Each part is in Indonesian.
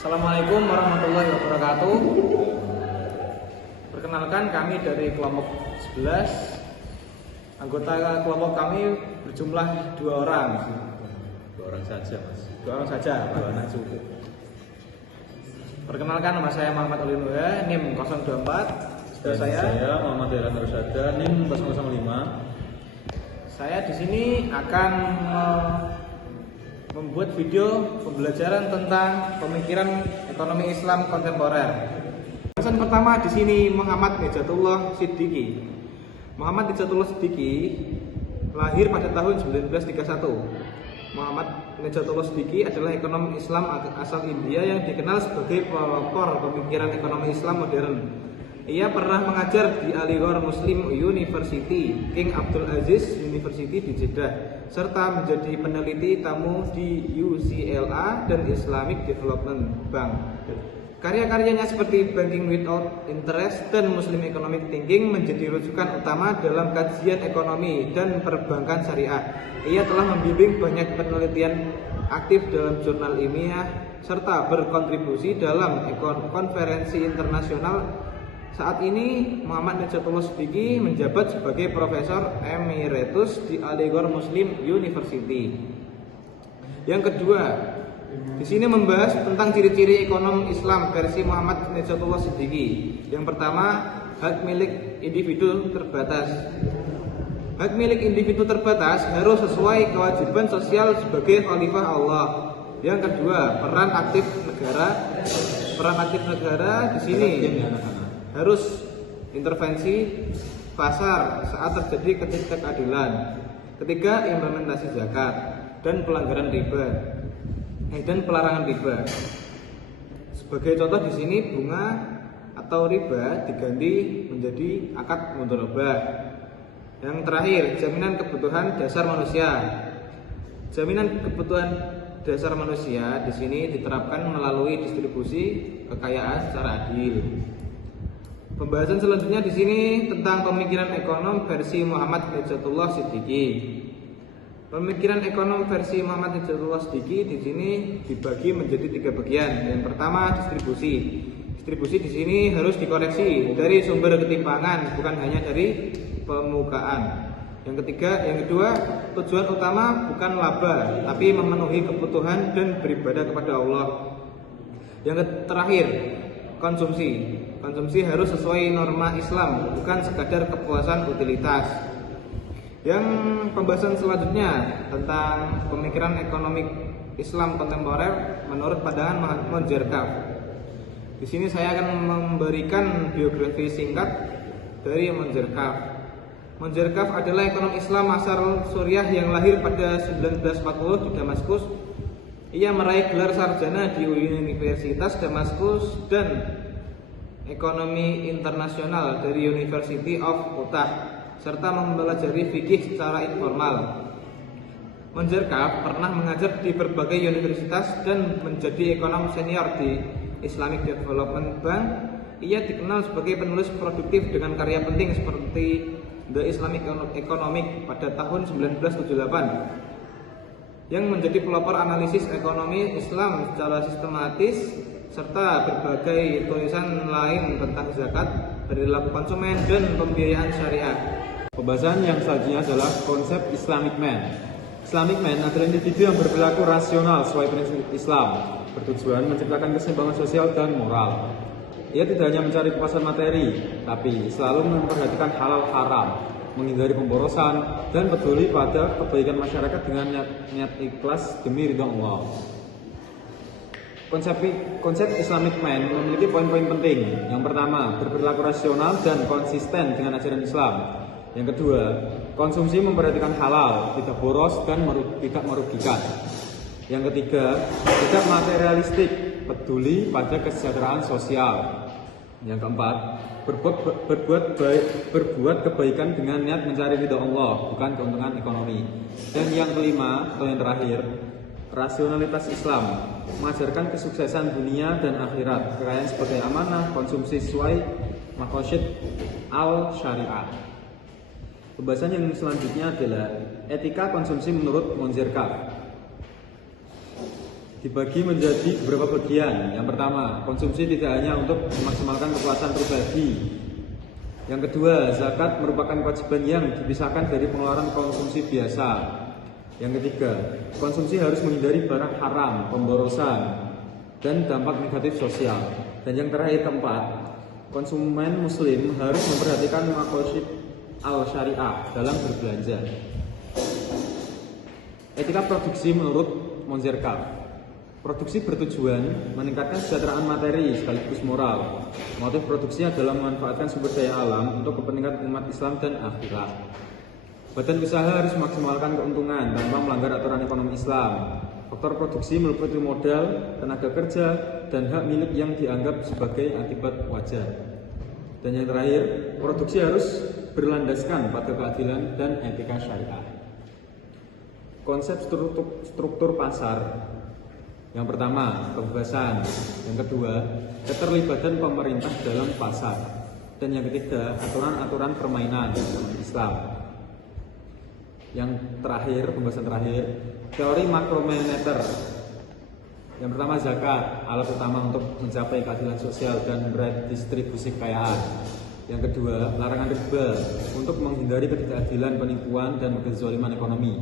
Assalamualaikum warahmatullahi wabarakatuh. Perkenalkan, kami dari kelompok 11. Anggota kelompok kami berjumlah 2 orang. 2 orang saja, Mas. 2 orang saja, Pak. 2 anak cukup. Perkenalkan, nama saya Muhammad Olinuha, NIM 024. Dan saya Muhammad Dahlan Rusyada, NIM 005. Saya di sini akan membuat video pembelajaran tentang pemikiran ekonomi Islam kontemporer. Pembahasan pertama di sini Muhammad Nejatullah Siddiqi. Muhammad Nejatullah Siddiqi lahir pada tahun 1931. Muhammad Nejatullah Siddiqi adalah ekonom Islam asal India yang dikenal sebagai pelopor pemikiran ekonomi Islam modern. Ia pernah mengajar di Aligarh Muslim University, King Abdul Aziz University di Jeddah, serta menjadi peneliti tamu di UCLA dan Islamic Development Bank. Karya-karyanya seperti Banking Without Interest dan Muslim Economic Thinking menjadi rujukan utama dalam kajian ekonomi dan perbankan syariah. Ia telah membimbing banyak penelitian aktif dalam jurnal ilmiah serta berkontribusi dalam konferensi internasional. Saat ini Muhammad Nejatullah Siddiqi menjabat sebagai Profesor Emeritus di Aligarh Muslim University. Yang kedua, di sini membahas tentang ciri-ciri ekonom Islam versi Muhammad Nejatullah Siddiqi. Yang pertama, hak milik individu terbatas. Hak milik individu terbatas harus sesuai kewajiban sosial sebagai khalifah Allah. Yang kedua, peran aktif negara. Peran aktif negara di sini harus intervensi pasar saat terjadi ketidakadilan. Ketiga, implementasi zakat dan pelanggaran riba dan pelarangan riba. Sebagai contoh di sini, bunga atau riba diganti menjadi akad mudharabah. Yang terakhir, jaminan kebutuhan dasar manusia. Jaminan kebutuhan dasar manusia di sini diterapkan melalui distribusi kekayaan secara adil. Pembahasan selanjutnya di sini tentang pemikiran ekonom versi Muhammad Nejatullah Siddiqi. Pemikiran ekonom versi Muhammad Nejatullah Siddiqi di sini dibagi menjadi 3 bagian. Yang pertama, distribusi. Distribusi di sini harus dikoreksi dari sumber ketimpangan, bukan hanya dari permukaan. Yang kedua, tujuan utama bukan laba, tapi memenuhi kebutuhan dan beribadah kepada Allah. Yang terakhir, konsumsi. Konsumsi harus sesuai norma Islam, bukan sekadar kepuasan utilitas. Yang pembahasan selanjutnya tentang pemikiran ekonomi Islam kontemporer menurut pandangan Monzerkaf. Di sini saya akan memberikan biografi singkat dari Monzerkaf. Monzerkaf adalah ekonom Islam asal Suriah yang lahir pada 1940 di Damaskus. Ia meraih gelar sarjana di Universitas Damaskus dan Ekonomi Internasional dari University of Utah, serta mempelajari fikih secara informal. Monzerkaf pernah mengajar di berbagai universitas dan menjadi ekonom senior di Islamic Development Bank. Ia dikenal sebagai penulis produktif dengan karya penting seperti The Islamic Economic pada tahun 1978, yang menjadi pelopor analisis ekonomi Islam secara sistematis, serta berbagai tulisan lain tentang zakat, perilaku konsumen, dan pembiayaan syariah. Pembahasan yang selanjutnya adalah konsep Islamic Man. Islamic Man adalah individu yang berperilaku rasional sesuai prinsip Islam, bertujuan menciptakan keseimbangan sosial dan moral. Ia tidak hanya mencari kepuasan materi, tapi selalu memperhatikan halal haram, menghindari pemborosan, dan peduli pada kebaikan masyarakat dengan niat ikhlas demi ridha Allah. Konsep Islamic Man memiliki poin-poin penting. Yang pertama, berperilaku rasional dan konsisten dengan ajaran Islam. Yang kedua, konsumsi memperhatikan halal, tidak boros dan tidak merugikan. Yang ketiga, tidak materialistik, peduli pada kesejahteraan sosial. Yang keempat, berbuat kebaikan dengan niat mencari ridha Allah, bukan keuntungan ekonomi. Dan yang kelima atau yang terakhir, rasionalitas Islam, mengajarkan kesuksesan dunia dan akhirat, kekayaan seperti amanah, konsumsi sesuai maqasid al-syariah. Pembahasan yang selanjutnya adalah etika konsumsi menurut Monzerkaf. dibagi menjadi beberapa bagian. Yang pertama, konsumsi tidak hanya untuk memaksimalkan kepuasan pribadi. Yang kedua, zakat merupakan kewajiban yang dipisahkan dari pengeluaran konsumsi biasa. Yang ketiga, konsumsi harus menghindari barang haram, pemborosan, dan dampak negatif sosial. Dan yang terakhir, keempat, konsumen muslim harus memperhatikan maqasid al-syariah dalam berbelanja. Etika produksi menurut Monzerkab. Produksi bertujuan meningkatkan kesejahteraan materi sekaligus moral. Motif produksi adalah memanfaatkan sumber daya alam untuk kepentingan umat Islam dan akhirat. Badan usaha harus memaksimalkan keuntungan tanpa melanggar aturan ekonomi Islam. Faktor produksi meliputi modal, tenaga kerja, dan hak milik yang dianggap sebagai akibat wajar. Dan yang terakhir, produksi harus berlandaskan pada keadilan dan etika syariah. Konsep struktur pasar. Yang pertama, kebebasan. Yang kedua, keterlibatan pemerintah dalam pasar. Dan yang ketiga, aturan-aturan permainan dalam Islam. Yang terakhir, pembahasan terakhir, teori makromoneter. Yang pertama, zakat, alat utama untuk mencapai keadilan sosial dan redistribusi kekayaan. Yang kedua, larangan riba untuk menghindari ketidakadilan, penipuan, dan kezaliman ekonomi.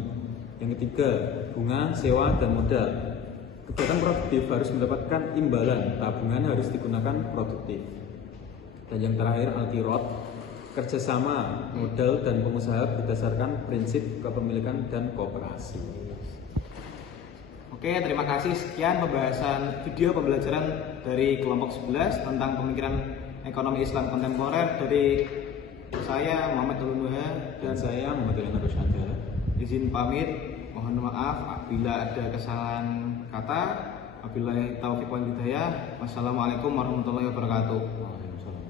Yang ketiga, bunga, sewa, dan modal. Kegiatan produktif harus mendapatkan imbalan, tabungan harus digunakan produktif. Dan yang terakhir, al-qirot, kerjasama modal dan pengusaha berdasarkan prinsip kepemilikan dan kooperasi. Oke, terima kasih. Sekian pembahasan video pembelajaran dari kelompok 11 tentang pemikiran ekonomi Islam kontemporer dari saya Muhammad Ulumuha Dan saya Muhammad Elina Rosyanda. izin pamit. Mohon maaf apabila ada kesalahan kata. Wabillahi taufiq wal hidayah. Wassalamualaikum warahmatullahi wabarakatuh. Waalaikumsalam.